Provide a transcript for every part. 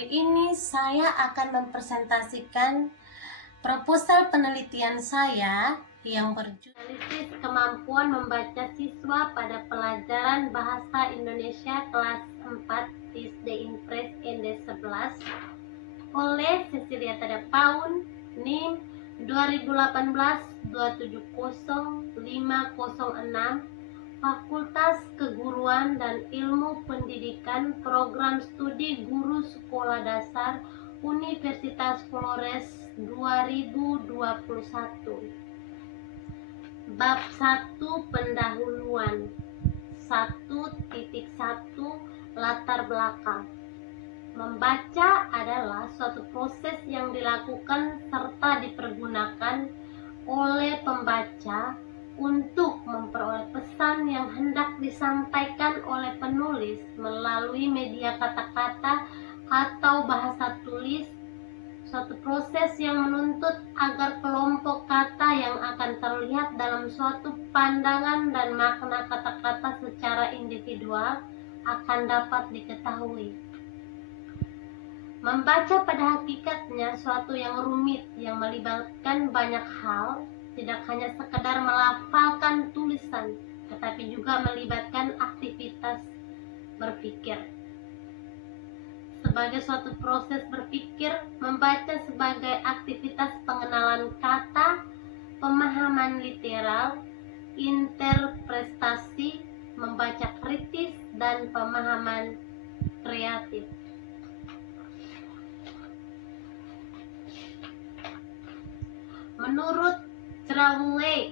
Kali ini saya akan mempresentasikan proposal penelitian saya yang berjudul Analisis Kemampuan Membaca Siswa pada Pelajaran Bahasa Indonesia kelas 4 SD Impres ND 11 oleh Cecilia Tadapaun, NIM 2018-270-506, Fakultas Keguruan dan Ilmu Pendidikan, Program Studi Guru Sekolah Dasar, Universitas Flores 2021. Bab 1 Pendahuluan 1.1 Latar belakang. Membaca adalah suatu proses yang dilakukan serta dipergunakan oleh pembaca untuk memperoleh pesan yang hendak disampaikan oleh penulis melalui media kata-kata atau bahasa tulis, suatu proses yang menuntut agar kelompok kata yang akan terlihat dalam suatu pandangan dan makna kata-kata secara individual akan dapat diketahui. Membaca pada hakikatnya suatu yang rumit yang melibatkan banyak hal, tidak hanya sekedar melafalkan tulisan, tetapi juga melibatkan aktivitas berpikir. Sebagai suatu proses berpikir, membaca sebagai aktivitas pengenalan kata, pemahaman literal, interpretasi, membaca kritis, dan pemahaman kreatif. Menurut Crowley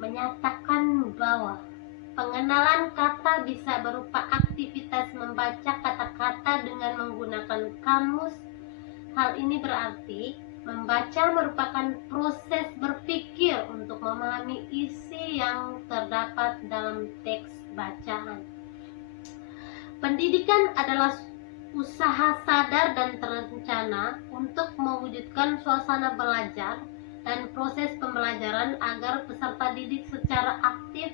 menyatakan bahwa pengenalan kata bisa berupa aktivitas membaca kata-kata dengan menggunakan kamus. Hal ini berarti membaca merupakan proses berpikir untuk memahami isi yang terdapat dalam teks bacaan. Pendidikan adalah usaha sadar dan terencana untuk mewujudkan suasana belajar dan proses pembelajaran agar peserta didik secara aktif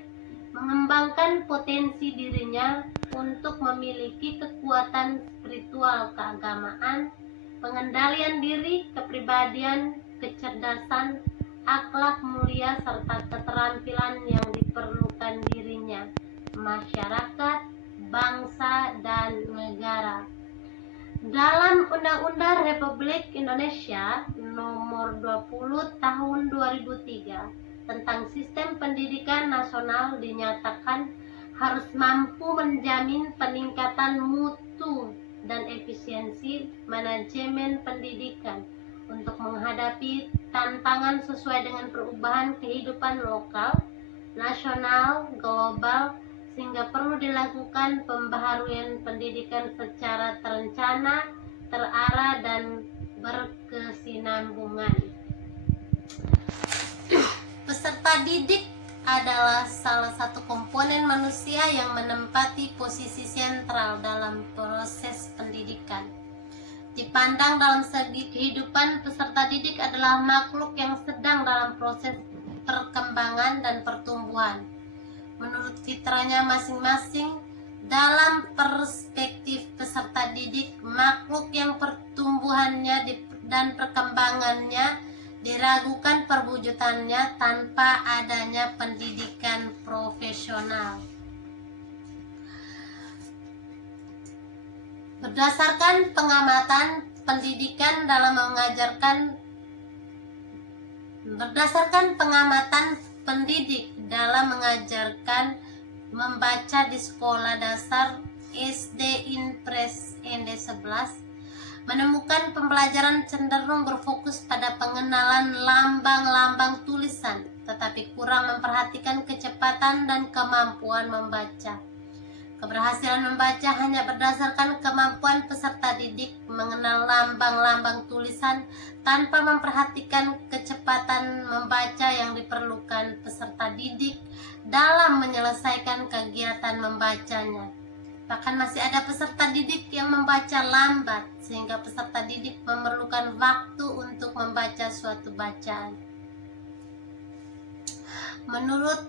mengembangkan potensi dirinya untuk memiliki kekuatan spiritual keagamaan, pengendalian diri, kepribadian, kecerdasan, akhlak mulia, serta keterampilan yang diperlukan dirinya, masyarakat, bangsa, dan negara. Dalam Undang-Undang Republik Indonesia Nomor 20 Tahun 2003 tentang Sistem Pendidikan Nasional dinyatakan harus mampu menjamin peningkatan mutu dan efisiensi manajemen pendidikan untuk menghadapi tantangan sesuai dengan perubahan kehidupan lokal, nasional, global, sehingga perlu dilakukan pembaharuan pendidikan secara terencana, terarah, dan berkesinambungan. Peserta didik adalah salah satu komponen manusia yang menempati posisi sentral dalam proses pendidikan. Dipandang dalam segi kehidupan, peserta didik adalah makhluk yang sedang dalam proses perkembangan dan pertumbuhan. Menurut fitrahnya masing-masing, dalam perspektif peserta didik, makhluk yang pertumbuhannya dan perkembangannya diragukan perwujudannya tanpa adanya pendidikan profesional. Berdasarkan pengamatan pendidikan dalam pendidik dalam mengajarkan membaca di sekolah dasar SD Impres ND 11 menemukan pembelajaran cenderung berfokus pada pengenalan lambang-lambang tulisan, tetapi kurang memperhatikan kecepatan dan kemampuan membaca. Keberhasilan membaca hanya berdasarkan kemampuan peserta didik mengenal lambang-lambang tulisan tanpa memperhatikan kecepatan membaca yang diperlukan peserta didik dalam menyelesaikan kegiatan membacanya. Bahkan masih ada peserta didik yang membaca lambat, sehingga peserta didik memerlukan waktu untuk membaca suatu bacaan. Menurut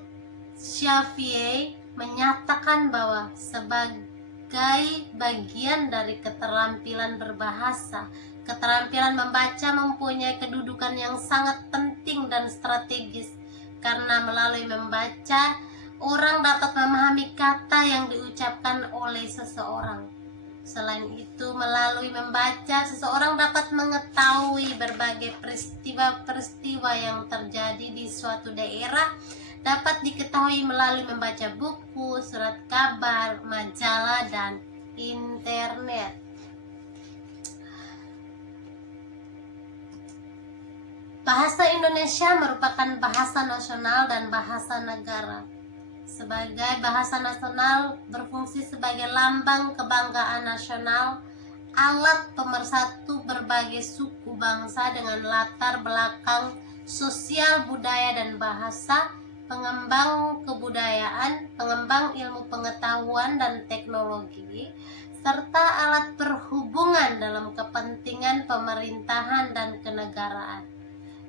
Xavier menyatakan bahwa sebagai sebagai bagian dari keterampilan berbahasa. Keterampilan membaca mempunyai kedudukan yang sangat penting dan strategis, karena melalui membaca, orang dapat memahami kata yang diucapkan oleh seseorang. Selain itu, melalui membaca, seseorang dapat mengetahui berbagai peristiwa-peristiwa yang terjadi di suatu daerah, dapat diketahui melalui membaca buku, surat kabar, majalah, dan internet. Bahasa Indonesia merupakan bahasa nasional dan bahasa negara. Sebagai bahasa nasional, berfungsi sebagai lambang kebanggaan nasional, alat pemersatu berbagai suku bangsa dengan latar belakang sosial, budaya, dan bahasa, pengembang kebudayaan, pengembang ilmu pengetahuan dan teknologi, serta alat perhubungan dalam kepentingan pemerintahan dan kenegaraan.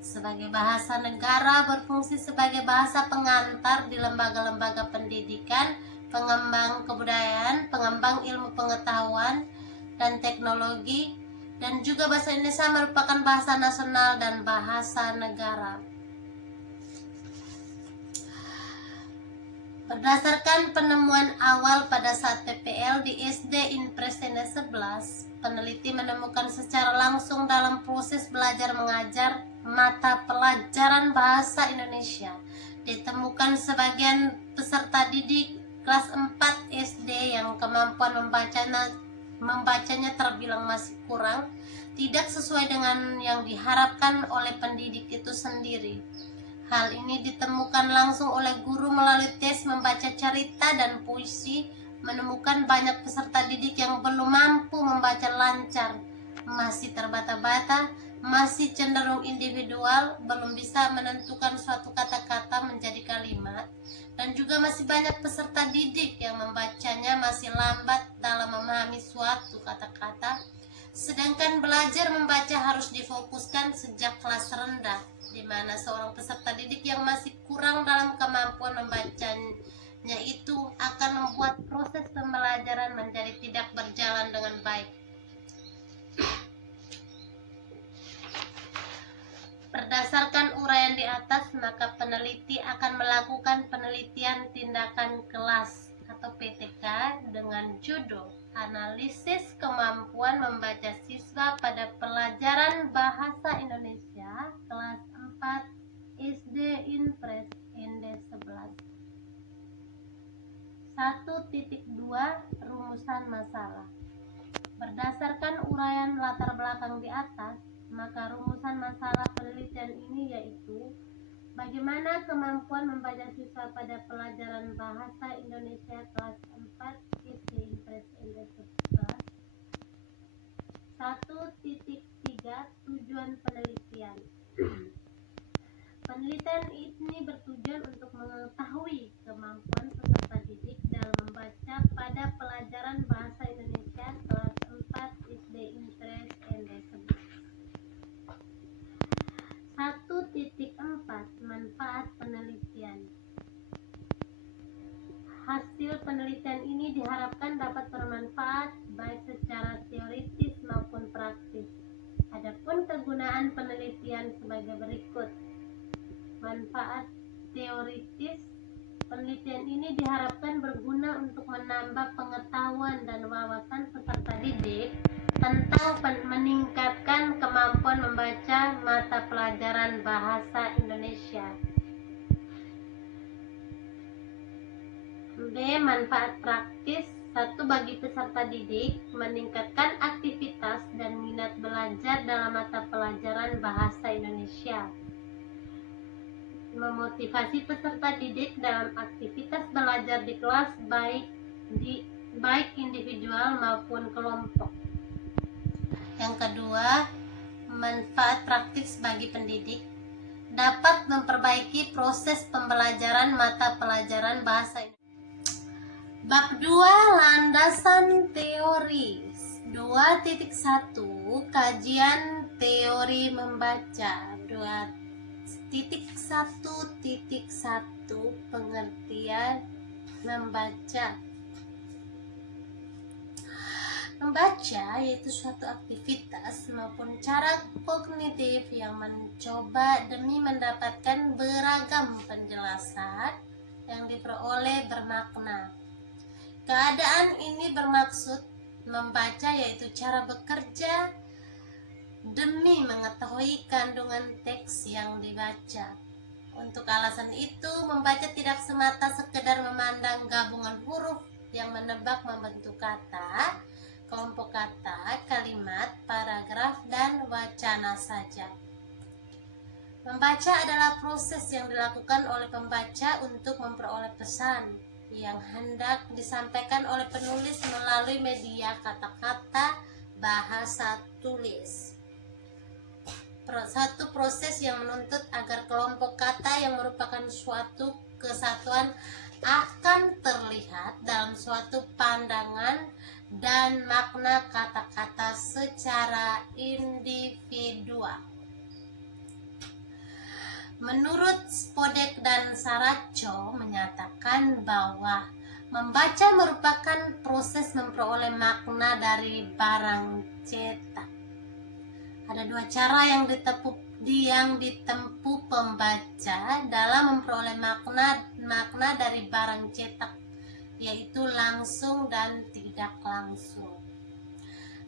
Sebagai bahasa negara, berfungsi sebagai bahasa pengantar di lembaga-lembaga pendidikan, pengembang kebudayaan, pengembang ilmu pengetahuan dan teknologi, dan juga bahasa Indonesia merupakan bahasa nasional dan bahasa negara. Berdasarkan penemuan awal pada saat PPL di SD Impres ND 11, peneliti menemukan secara langsung dalam proses belajar mengajar mata pelajaran bahasa Indonesia, ditemukan sebagian peserta didik kelas 4 SD yang kemampuan membacanya terbilang masih kurang, tidak sesuai dengan yang diharapkan oleh pendidik itu sendiri. Hal ini ditemukan langsung oleh guru melalui tes membaca cerita dan puisi, menemukan banyak peserta didik yang belum mampu membaca lancar, masih terbata-bata, masih cenderung individual, belum bisa menentukan suatu kata-kata menjadi kalimat, dan juga masih banyak peserta didik yang membacanya masih lambat dalam memahami suatu kata-kata, sedangkan belajar membaca harus difokuskan sejak kelas rendah, di mana seorang peserta didik yang masih kurang dalam kemampuan membacanya itu akan membuat proses pembelajaran menjadi tidak berjalan dengan baik. Berdasarkan uraian di atas, maka peneliti akan melakukan penelitian tindakan kelas atau PTK dengan judul Analisis Kemampuan Membaca Siswa pada Pelajaran Bahasa Indonesia kelas 4 SD Impres ND 11. 1.2 Rumusan masalah. Berdasarkan uraian latar belakang di atas, maka rumusan masalah penelitian ini yaitu bagaimana kemampuan membaca siswa pada pelajaran bahasa Indonesia kelas 4 SD Impres ND 11. 1.3 Tujuan penelitian. Penelitian ini bertujuan untuk mengetahui kemampuan peserta didik dalam membaca pada pelajaran bahasa Indonesia kelas 4 SD Impres ND 11. 1.4 Manfaat penelitian. Hasil penelitian ini diharapkan dapat bermanfaat baik secara teoritis maupun praktis. Adapun kegunaan penelitian sebagai berikut. Manfaat teoritis. Penelitian ini diharapkan berguna untuk menambah pengetahuan dan wawasan peserta didik tentang meningkatkan kemampuan membaca mata pelajaran bahasa Indonesia. B. Manfaat praktis. 1. Bagi peserta didik, meningkatkan aktivitas dan minat belajar dalam mata pelajaran bahasa Indonesia. Memotivasi peserta didik dalam aktivitas belajar di kelas baik individual maupun kelompok. Yang kedua, manfaat praktis bagi pendidik, dapat memperbaiki proses pembelajaran mata pelajaran bahasa Indonesia. Bab 2 Landasan Teori. 2.1 Kajian teori membaca. 2.1.1 Pengertian membaca. Membaca yaitu suatu aktivitas maupun cara kognitif yang mencoba demi mendapatkan beragam penjelasan yang diperoleh bermakna. Keadaan ini bermaksud membaca yaitu cara bekerja demi mengetahui kandungan teks yang dibaca. Untuk alasan itu, membaca tidak semata sekedar memandang gabungan huruf yang menebak membentuk kata, kelompok kata, kalimat, paragraf, dan wacana saja. Membaca adalah proses yang dilakukan oleh pembaca untuk memperoleh pesan yang hendak disampaikan oleh penulis melalui media kata-kata, bahasa tulis. Satu proses yang menuntut agar kelompok kata yang merupakan suatu kesatuan akan terlihat dalam suatu pandangan dan makna kata-kata secara individual. Menurut Spodek dan Saracho menyatakan bahwa membaca merupakan proses memperoleh makna dari barang cetak. Ada dua cara yang ditempuh pembaca dalam memperoleh makna dari barang cetak, yaitu langsung dan tidak langsung.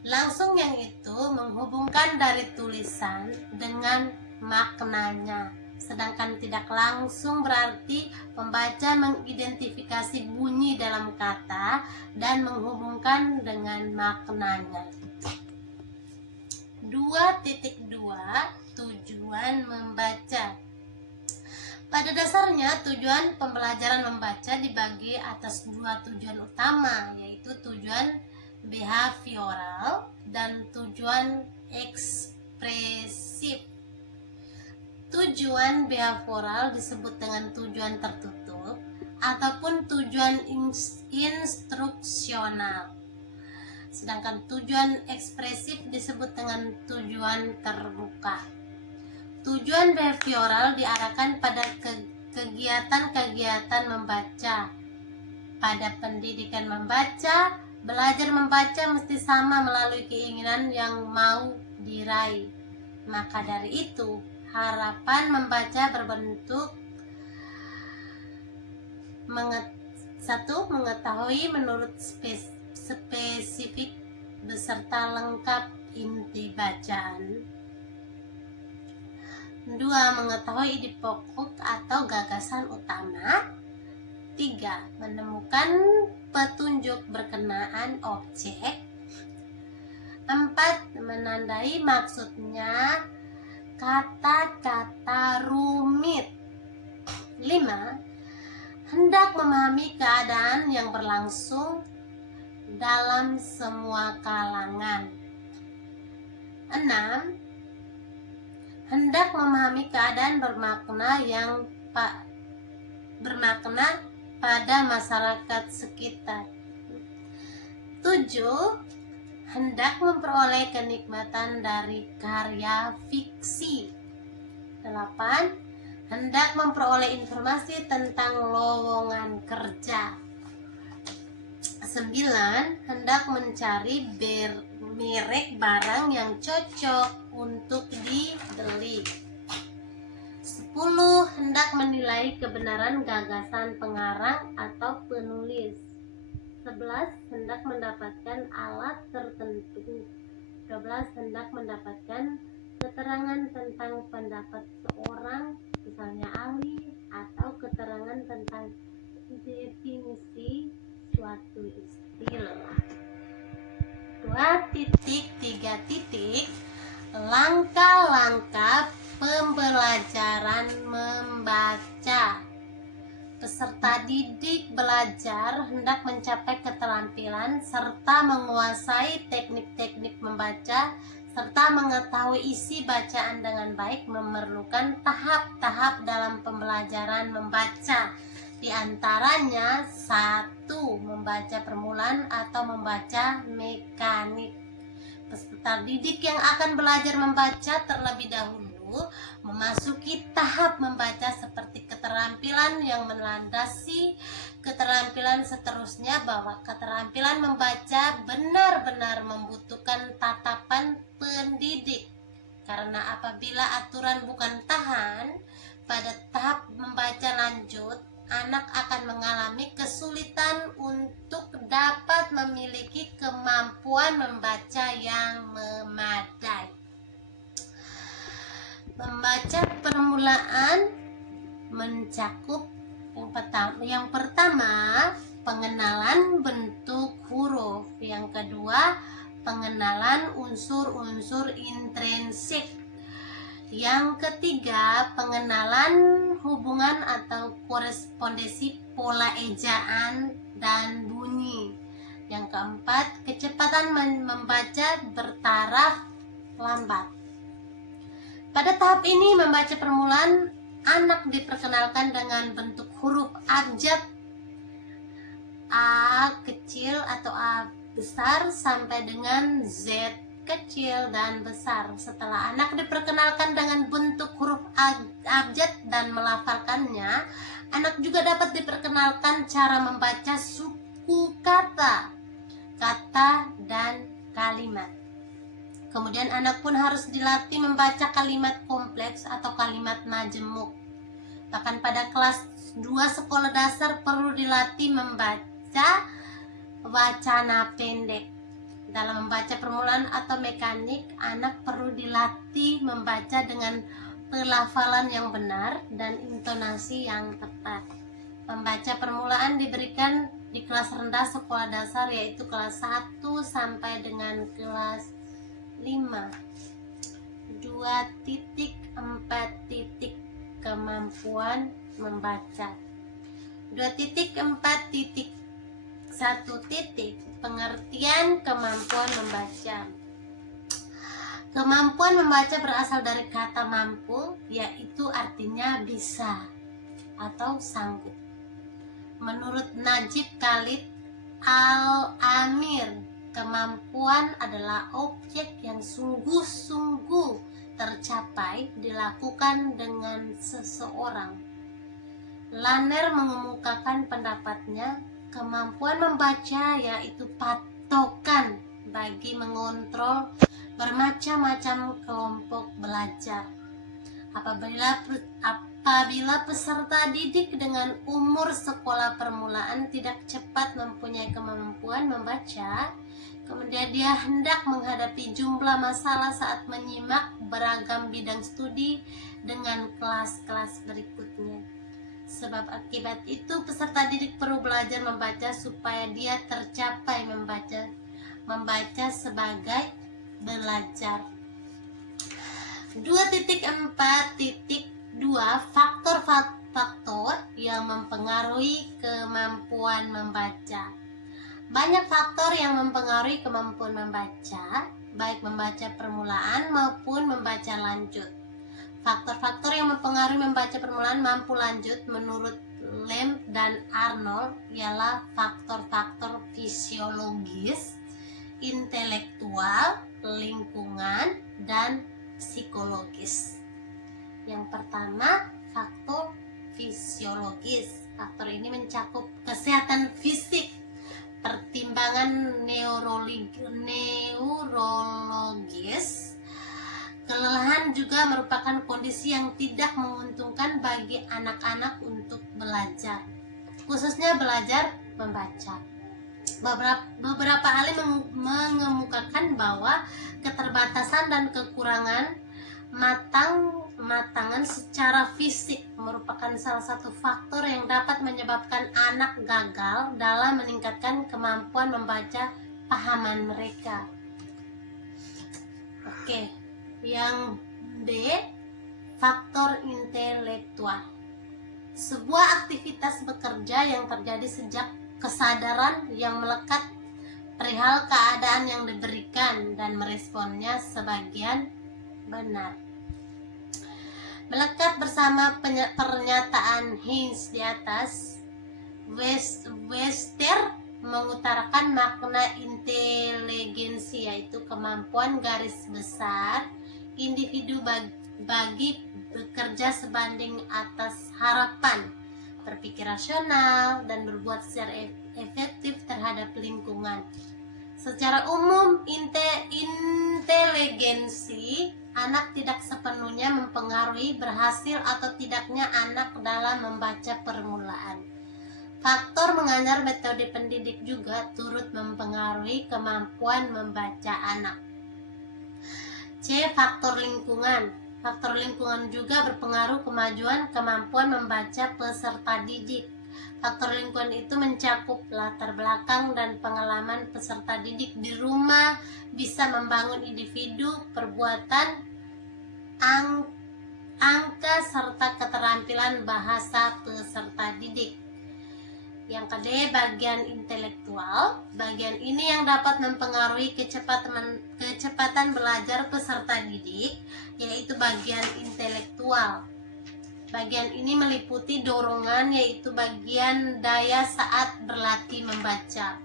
Langsung yang itu menghubungkan dari tulisan dengan maknanya, sedangkan tidak langsung berarti pembaca mengidentifikasi bunyi dalam kata dan menghubungkan dengan maknanya. 2.2 Tujuan membaca. Pada dasarnya, tujuan pembelajaran membaca dibagi atas dua tujuan utama, yaitu tujuan behavioral dan tujuan ekspresif. Tujuan behavioral disebut dengan tujuan tertutup ataupun tujuan instruksional. Sedangkan tujuan ekspresif disebut dengan tujuan terbuka. Tujuan behavioral diarahkan pada kegiatan-kegiatan membaca. Pada pendidikan membaca, belajar membaca mesti sama melalui keinginan yang mau diraih. Maka dari itu, harapan membaca berbentuk mengetahui menurut spesifik beserta lengkap inti bacaan. 2. Mengetahui ide pokok atau gagasan utama. 3. Menemukan petunjuk berkenaan objek. 4. Menandai maksudnya kata-kata rumit. 5. Hendak memahami keadaan yang berlangsung dalam semua kalangan. 6. Hendak memahami keadaan bermakna pada masyarakat sekitar. 7. Hendak memperoleh kenikmatan dari karya fiksi. 8. Hendak memperoleh informasi tentang lowongan kerja. 9. Hendak mencari merek barang yang cocok untuk dibeli. 10. Hendak menilai kebenaran gagasan pengarang atau penulis. 11. Hendak mendapatkan alat tertentu. 12. Hendak mendapatkan keterangan tentang pendapat seorang, misalnya ahli, atau keterangan tentang definisi suatu istilah. 2.3. Langkah-langkah pembelajaran membaca. Peserta didik belajar hendak mencapai keterampilan serta menguasai teknik-teknik membaca serta mengetahui isi bacaan dengan baik memerlukan tahap-tahap dalam pembelajaran membaca. Di antaranya 1. Membaca permulaan atau membaca mekanik. Peserta didik yang akan belajar membaca terlebih dahulu memasuki tahap membaca seperti keterampilan yang melandasi keterampilan seterusnya, bahwa keterampilan membaca benar-benar membutuhkan tatapan pendidik. Karena apabila aturan bukan tahan, pada tahap membaca lanjut, anak akan mengalami kesulitan untuk dapat memiliki kemampuan membaca yang memadai. Membaca permulaan mencakup yang pertama pengenalan bentuk huruf, yang kedua pengenalan unsur-unsur intrinsik, yang ketiga pengenalan hubungan atau korespondensi pola ejaan dan bunyi, yang keempat kecepatan membaca bertaraf lambat. Pada tahap ini membaca permulaan, anak diperkenalkan dengan bentuk huruf abjad A kecil atau A besar sampai dengan Z kecil dan besar. Setelah anak diperkenalkan dengan bentuk huruf abjad dan melafalkannya, anak juga dapat diperkenalkan cara membaca suku kata, dan kalimat. Kemudian anak pun harus dilatih membaca kalimat kompleks atau kalimat majemuk. Bahkan pada kelas 2 sekolah dasar perlu dilatih membaca wacana pendek. Dalam membaca permulaan atau mekanik, anak perlu dilatih membaca dengan pelafalan yang benar dan intonasi yang tepat. Membaca permulaan diberikan di kelas rendah sekolah dasar, yaitu kelas 1 sampai dengan kelas 5. 2.4 kemampuan membaca. 2.4.1 pengertian kemampuan membaca. Kemampuan membaca berasal dari kata mampu, yaitu artinya bisa atau sanggup. Menurut Najib Khalid Al-Amir, kemampuan adalah objek yang sungguh-sungguh tercapai dilakukan dengan seseorang. Laner mengemukakan pendapatnya, kemampuan membaca yaitu patokan bagi mengontrol bermacam-macam kelompok belajar. Apabila peserta didik dengan umur sekolah permulaan tidak cepat mempunyai kemampuan membaca, kemudian dia hendak menghadapi jumlah masalah saat menyimak beragam bidang studi dengan kelas-kelas berikutnya. Sebab akibat itu peserta didik perlu belajar membaca supaya dia tercapai membaca sebagai belajar. 2.4.2 faktor-faktor yang mempengaruhi kemampuan membaca. Banyak faktor yang mempengaruhi kemampuan membaca, baik membaca permulaan maupun membaca lanjut. Faktor-faktor yang mempengaruhi membaca permulaan mampu lanjut menurut Lemp dan Arnold ialah faktor-faktor fisiologis, intelektual, lingkungan, dan psikologis. Yang pertama, faktor fisiologis. Faktor ini mencakup kesehatan fisik, pertimbangan neurologis. Kelelahan juga merupakan kondisi yang tidak menguntungkan bagi anak-anak untuk belajar, khususnya belajar membaca. Beberapa ahli mengemukakan bahwa keterbatasan dan kekurangan matangan secara fisik merupakan salah satu faktor yang dapat menyebabkan anak gagal dalam meningkatkan kemampuan membaca pahaman mereka. Oke. Yang B, faktor intelektual. Sebuah aktivitas bekerja yang terjadi sejak kesadaran yang melekat perihal keadaan yang diberikan dan meresponnya sebagian benar. Melekat bersama pernyataan Heinz di atas, Webster mengutarakan makna inteligensi, yaitu kemampuan garis besar individu bagi bekerja sebanding atas harapan, berpikir rasional, dan berbuat secara efektif terhadap lingkungan. Secara umum, inteligensi anak tidak sepenuhnya mempengaruhi berhasil atau tidaknya anak dalam membaca permulaan. Faktor mengajar metode pendidik juga turut mempengaruhi kemampuan membaca anak. C. Faktor lingkungan. Faktor lingkungan juga berpengaruh kemajuan kemampuan membaca peserta didik. Faktor lingkungan itu mencakup latar belakang dan pengalaman peserta didik di rumah, bisa membangun individu, perbuatan, angka, serta keterampilan bahasa peserta didik. Yang kedua, bagian intelektual. Bagian ini yang dapat mempengaruhi kecepatan belajar peserta didik, yaitu bagian intelektual. Bagian ini meliputi dorongan, yaitu bagian daya saat berlatih membaca.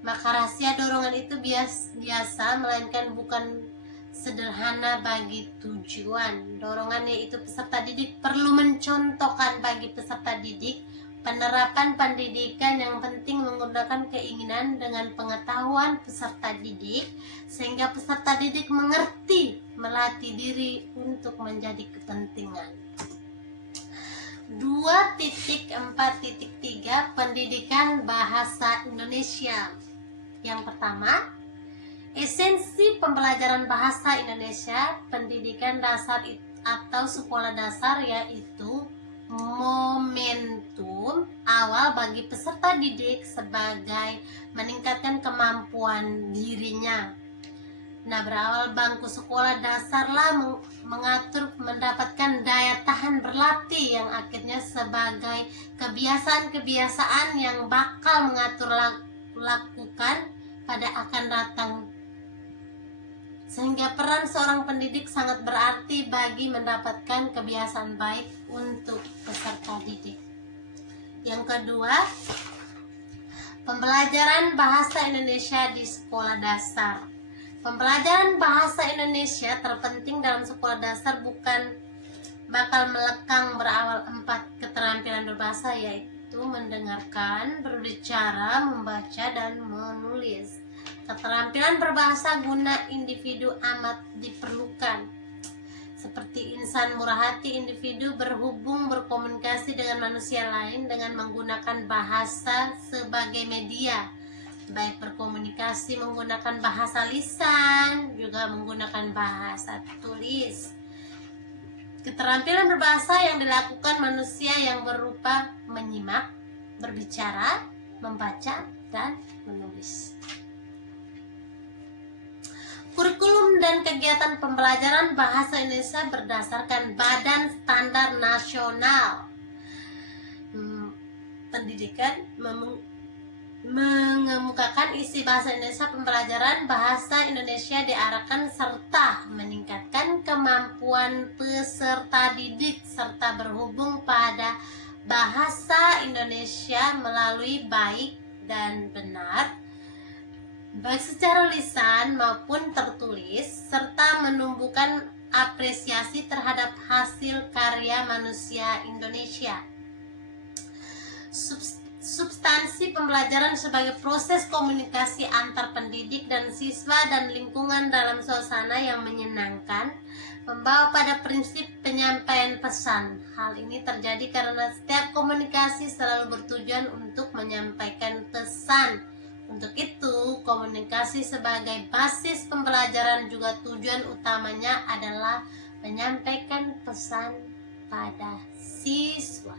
Maka rahasia dorongan itu biasa, melainkan bukan sederhana bagi tujuan. Dorongan yaitu peserta didik perlu mencontohkan bagi peserta didik penerapan pendidikan yang penting menggunakan keinginan dengan pengetahuan peserta didik, sehingga peserta didik mengerti melatih diri untuk menjadi kepentingan. 2.4.3 Pendidikan Bahasa Indonesia. Yang pertama, esensi pembelajaran bahasa Indonesia pendidikan dasar atau sekolah dasar, yaitu momentum awal bagi peserta didik sebagai meningkatkan kemampuan dirinya. Nah, berawal bangku sekolah dasarlah mengatur mendapatkan daya tahan berlatih yang akhirnya sebagai kebiasaan-kebiasaan yang bakal mengatur lakukan pada akan datang, sehingga peran seorang pendidik sangat berarti bagi mendapatkan kebiasaan baik untuk peserta didik. Yang kedua, pembelajaran bahasa Indonesia di sekolah dasar. Pembelajaran bahasa Indonesia terpenting dalam sekolah dasar bukan bakal melekang berawal 4 keterampilan berbahasa, yaitu mendengarkan, berbicara, membaca, dan menulis. Keterampilan berbahasa guna individu amat diperlukan. Seperti insan murah hati, individu berkomunikasi dengan manusia lain dengan menggunakan bahasa sebagai media, baik berkomunikasi menggunakan bahasa lisan, juga menggunakan bahasa tulis. Keterampilan berbahasa yang dilakukan manusia yang berupa menyimak, berbicara, membaca, dan menulis. Kurikulum dan kegiatan pembelajaran bahasa Indonesia berdasarkan Badan Standar Nasional Pendidikan mengemukakan isi bahasa Indonesia. Pembelajaran bahasa Indonesia diarahkan serta meningkatkan kemampuan peserta didik serta berhubung pada bahasa Indonesia melalui baik dan benar, baik secara lisan maupun tertulis, serta menumbuhkan apresiasi terhadap hasil karya manusia Indonesia. Substansi pembelajaran sebagai proses komunikasi antar pendidik dan siswa dan lingkungan dalam suasana yang menyenangkan, membawa pada prinsip penyampaian pesan. Hal ini terjadi karena setiap komunikasi selalu bertujuan untuk menyampaikan pesan. Untuk itu, komunikasi sebagai basis pembelajaran juga tujuan utamanya adalah menyampaikan pesan pada siswa.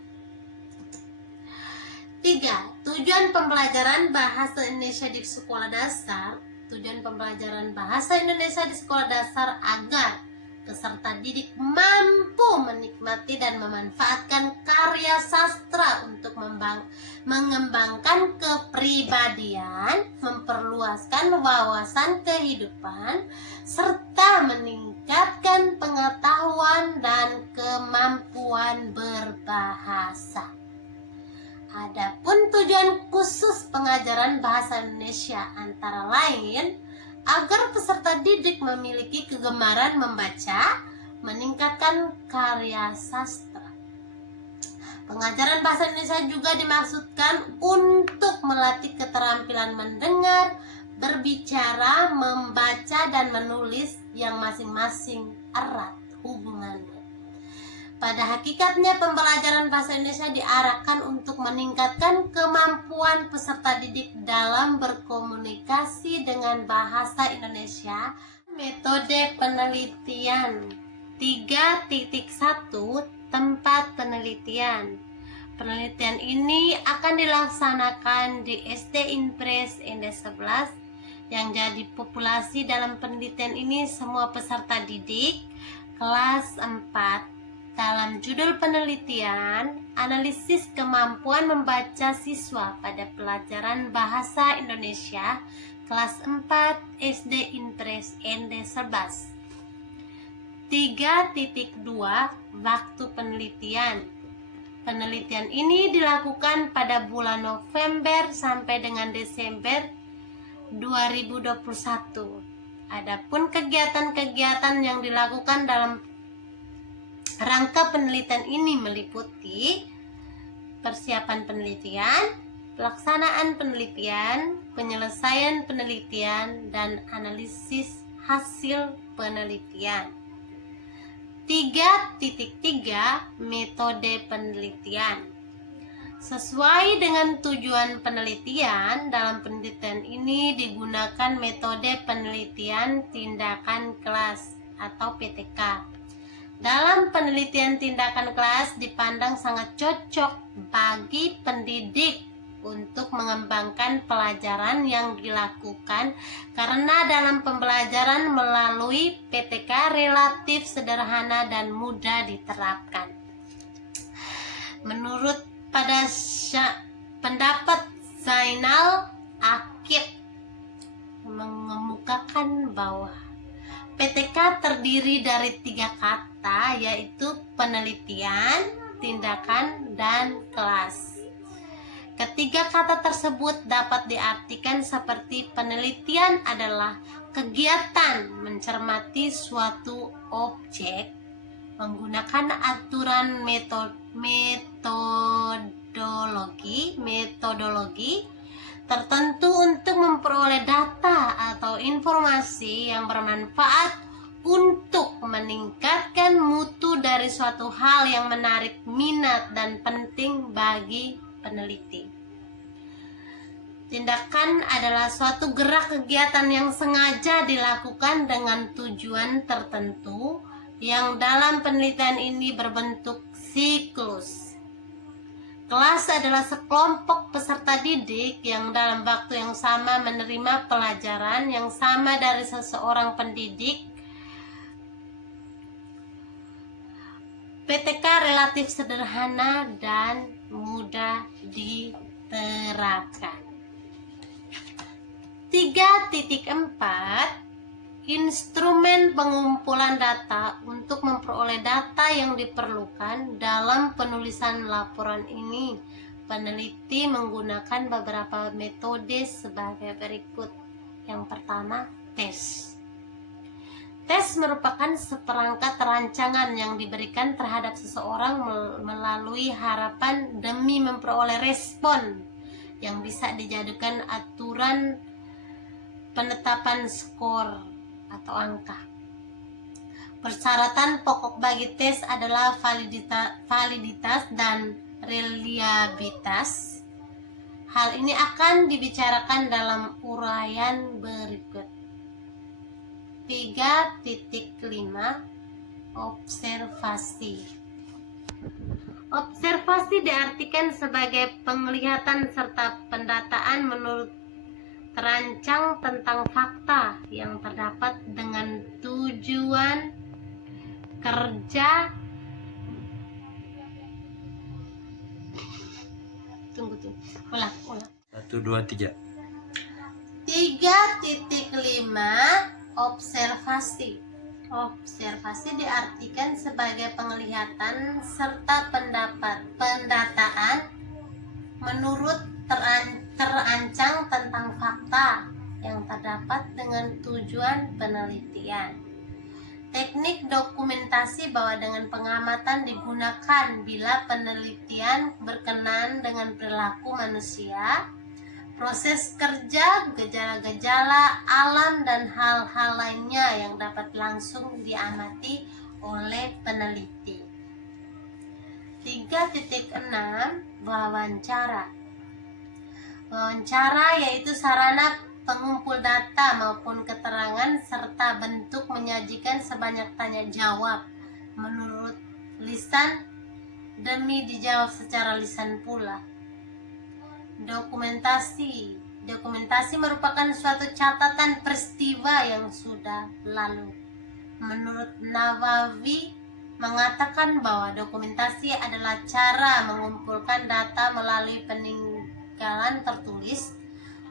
3. Tujuan pembelajaran bahasa Indonesia di sekolah dasar. Tujuan pembelajaran bahasa Indonesia di sekolah dasar agar peserta didik mampu menikmati dan memanfaatkan karya sastra untuk mengembangkan kepribadian, memperluaskan wawasan kehidupan, serta meningkatkan pengetahuan dan kemampuan berbahasa. Adapun tujuan khusus pengajaran bahasa Indonesia antara lain agar peserta didik memiliki kegemaran membaca, meningkatkan karya sastra. Pengajaran bahasa Indonesia juga dimaksudkan untuk melatih keterampilan mendengar, berbicara, membaca, dan menulis yang masing-masing erat hubungannya. Pada hakikatnya, pembelajaran bahasa Indonesia diarahkan untuk meningkatkan kemampuan peserta didik dalam berkomunikasi dengan bahasa Indonesia. Metode penelitian 3.1 Tempat penelitian. Penelitian ini akan dilaksanakan di SD Inpres ND11. Yang jadi populasi dalam penelitian ini semua peserta didik kelas 4. Dalam judul penelitian, analisis kemampuan membaca siswa pada pelajaran bahasa Indonesia kelas 4 SD Inpres ND11. 3.2 Waktu penelitian. Penelitian ini dilakukan pada bulan November sampai dengan Desember 2021. Adapun kegiatan-kegiatan yang dilakukan dalam rangka penelitian ini meliputi persiapan penelitian, pelaksanaan penelitian, penyelesaian penelitian, dan analisis hasil penelitian. 3.3 Metode penelitian. Sesuai dengan tujuan penelitian, dalam penelitian ini digunakan metode penelitian tindakan kelas atau PTK. Dalam penelitian tindakan kelas dipandang sangat cocok bagi pendidik untuk mengembangkan pelajaran yang dilakukan karena dalam pembelajaran melalui PTK relatif sederhana dan mudah diterapkan. Menurut pendapat Zainal Akib mengemukakan bahwa PTK terdiri dari 3 kata, yaitu penelitian, tindakan, dan kelas. Ketiga kata tersebut dapat diartikan seperti penelitian adalah kegiatan mencermati suatu objek menggunakan aturan metodologi tertentu untuk memperoleh data atau informasi yang bermanfaat untuk meningkatkan mutu dari suatu hal yang menarik minat dan penting bagi peneliti. Tindakan adalah suatu gerak kegiatan yang sengaja dilakukan dengan tujuan tertentu yang dalam penelitian ini berbentuk siklus. Kelas adalah sekelompok peserta didik yang dalam waktu yang sama menerima pelajaran yang sama dari seseorang pendidik. PTK relatif sederhana dan mudah diterapkan. 3.4 Instrumen pengumpulan data. Untuk memperoleh data yang diperlukan dalam penulisan laporan ini, peneliti menggunakan beberapa metode sebagai berikut. Yang pertama, tes. Tes merupakan seperangkat rancangan yang diberikan terhadap seseorang melalui harapan demi memperoleh respon yang bisa dijadikan aturan penetapan skor atau angka. Persyaratan pokok bagi tes adalah validitas dan reliabilitas. Hal ini akan dibicarakan dalam uraian berikut. 3.5 Observasi. Observasi diartikan sebagai penglihatan serta pendataan menurut terancang tentang fakta yang terdapat dengan tujuan kerja. Ulang. 1, 2, 3. 3.5 Observasi. Observasi diartikan sebagai penglihatan serta pendataan menurut terancang tentang fakta yang terdapat dengan tujuan penelitian. Teknik dokumentasi bahwa dengan pengamatan digunakan bila penelitian berkenaan dengan perilaku manusia, proses kerja, gejala-gejala alam, dan hal-hal lainnya yang dapat langsung diamati oleh peneliti. 3.6 Wawancara. Wawancara yaitu sarana pengumpul data maupun keterangan serta bentuk menyajikan sebanyak tanya jawab menurut lisan demi dijawab secara lisan pula. Dokumentasi. Dokumentasi merupakan suatu catatan peristiwa yang sudah lalu. Menurut Nawawi mengatakan bahwa dokumentasi adalah cara mengumpulkan data melalui peninggalan tertulis,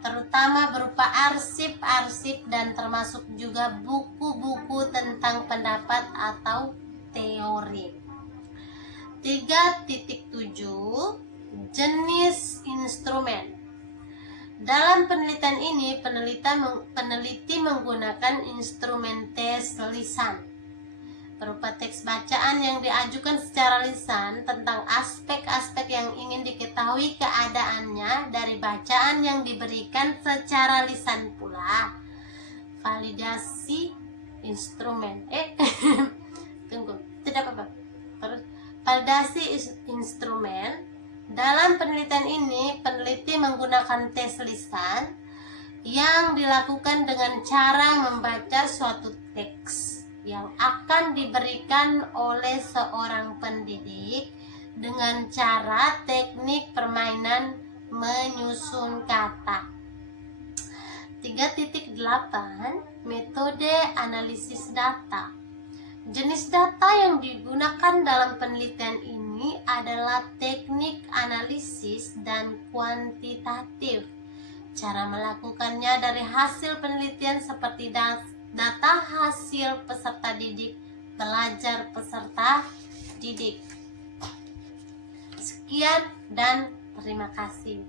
terutama berupa arsip-arsip dan termasuk juga buku-buku tentang pendapat atau teori. 3.7 Jenis instrumen. Dalam penelitian ini, peneliti menggunakan instrumen tes lisan berupa teks bacaan yang diajukan secara lisan tentang aspek-aspek yang ingin diketahui keadaannya dari bacaan yang diberikan secara lisan pula. Validasi instrumen. Tunggu, tidak apa-apa. Terus, validasi instrumen. Dalam penelitian ini, peneliti menggunakan tes lisan yang dilakukan dengan cara membaca suatu teks yang akan diberikan oleh seorang pendidik dengan cara teknik permainan menyusun kata. 3.8 Metode analisis data. Jenis data yang digunakan dalam penelitian ini adalah teknik analisis dan kuantitatif. Cara melakukannya dari hasil penelitian seperti data hasil peserta didik, belajar peserta didik. Sekian dan terima kasih.